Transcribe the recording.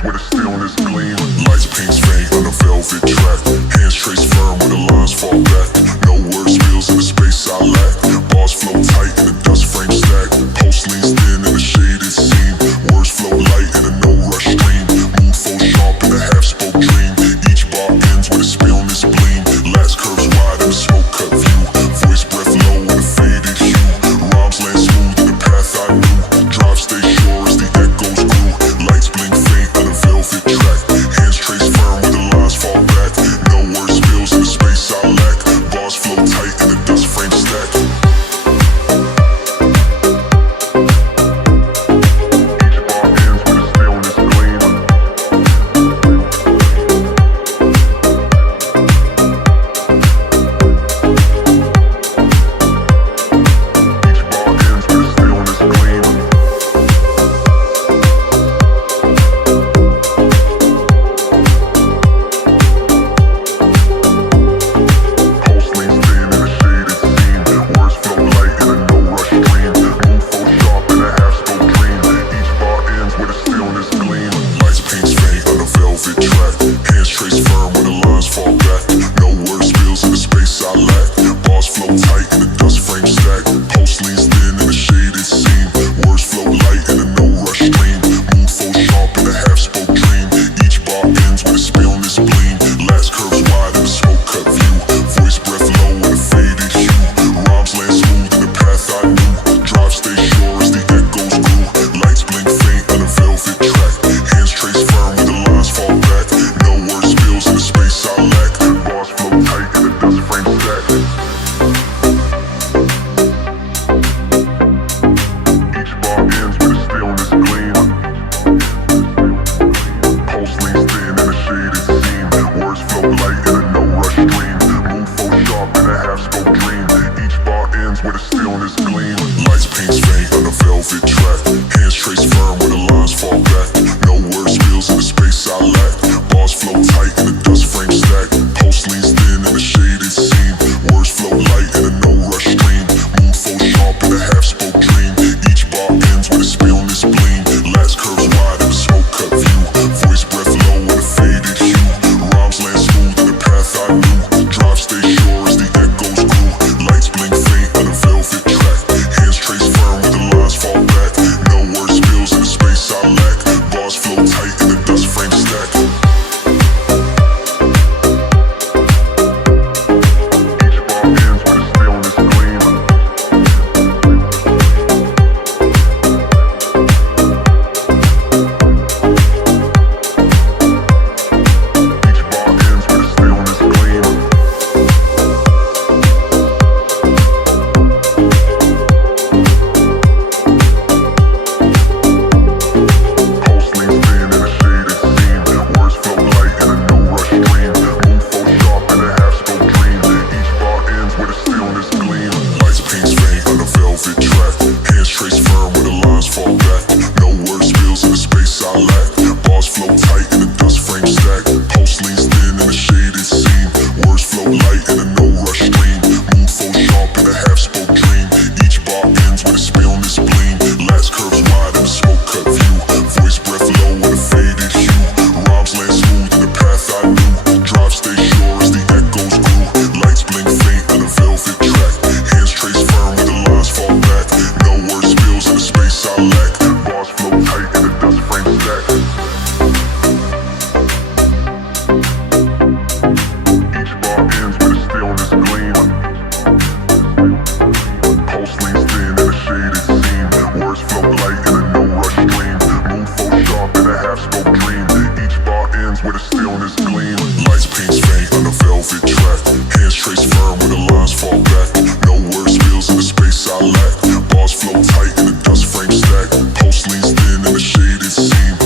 ends where the stillness gleam. Lights paints faint on a velvet track. Hands trace firm where the lines fall back. No word spills in the space I lack. Bars flow tight in the dust frame stack. Post leans thin in a shaded scene. Words flow light in a no rush stream. Mood full sharp in a half spoke dream. Each bar ends with a stillness gleam. Last curves wide in a smoke cut view. Voice breath low in a faded hue. Rhymes land smooth in the path I knew. Drive stay sure as the echoes grew. Lights blink faint on a velvet track. Hands trace firm where the lines fall back. No word spills in the space I lack. Bars flow tight in the dust frame stack. Where the stillness gleam. Lights paints faint on a velvet track. Hands trace firm where the lines fall back. No word spills in the space I lack. Bars flow tight in the dust frame stack. Post leans thin in a shaded scene. Words flow light in a no rush stream. Mood full sharp in a half spoke dream. Each bar ends with a stillness gleam. Last curves wide in a smoke cut view. Voice breath low in a faded hue. Rhymes land smooth in the path I knew. Drive stay sure as the echoes grew. Lights blink faint on a velvet track. Hands trace firm where the lines fall back. No word spills in the space I lack. Bars flow tight in the dust frame stack. Where the stillness gleam. Lights paints faint on a velvet track. Hands trace firm where the lines fall back. No word spills in the space I lack. Bars flow tight in the dust frame stack. Post leans thin in a shaded scene.